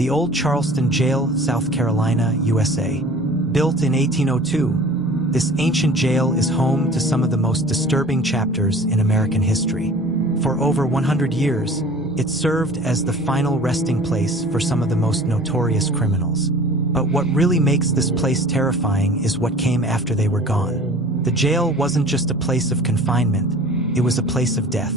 The old Charleston Jail, South Carolina, USA. Built in 1802, this ancient jail is home to some of the most disturbing chapters in American history. For over 100 years, it served as the final resting place for some of the most notorious criminals. But what really makes this place terrifying is what came after they were gone. The jail wasn't just a place of confinement, it was a place of death.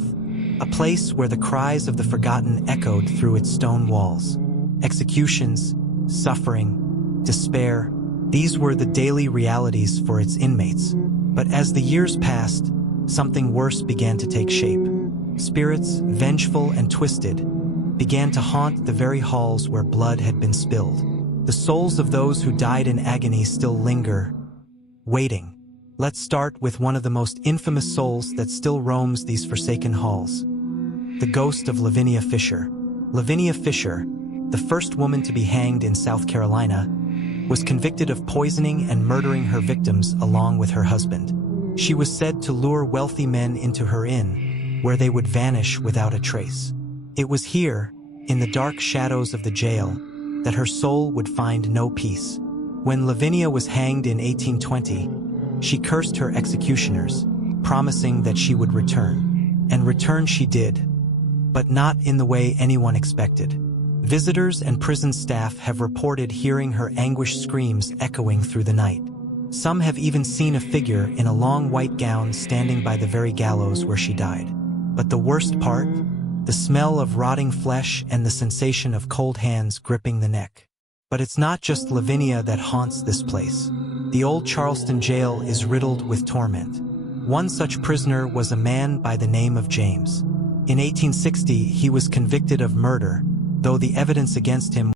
A place where the cries of the forgotten echoed through its stone walls. Executions, suffering, despair, these were the daily realities for its inmates. But as the years passed, something worse began to take shape. Spirits, vengeful and twisted, began to haunt the very halls where blood had been spilled. The souls of those who died in agony still linger, waiting. Let's start with one of the most infamous souls that still roams these forsaken halls. The ghost of Lavinia Fisher. Lavinia Fisher, the first woman to be hanged in South Carolina, was convicted of poisoning and murdering her victims along with her husband. She was said to lure wealthy men into her inn, where they would vanish without a trace. It was here, in the dark shadows of the jail, that her soul would find no peace. When Lavinia was hanged in 1820, she cursed her executioners, promising that she would return. And return she did, but not in the way anyone expected. Visitors and prison staff have reported hearing her anguished screams echoing through the night. Some have even seen a figure in a long white gown standing by the very gallows where she died. But the worst part? The smell of rotting flesh and the sensation of cold hands gripping the neck. But it's not just Lavinia that haunts this place. The old Charleston jail is riddled with torment. One such prisoner was a man by the name of James. In 1860, he was convicted of murder, though the evidence against him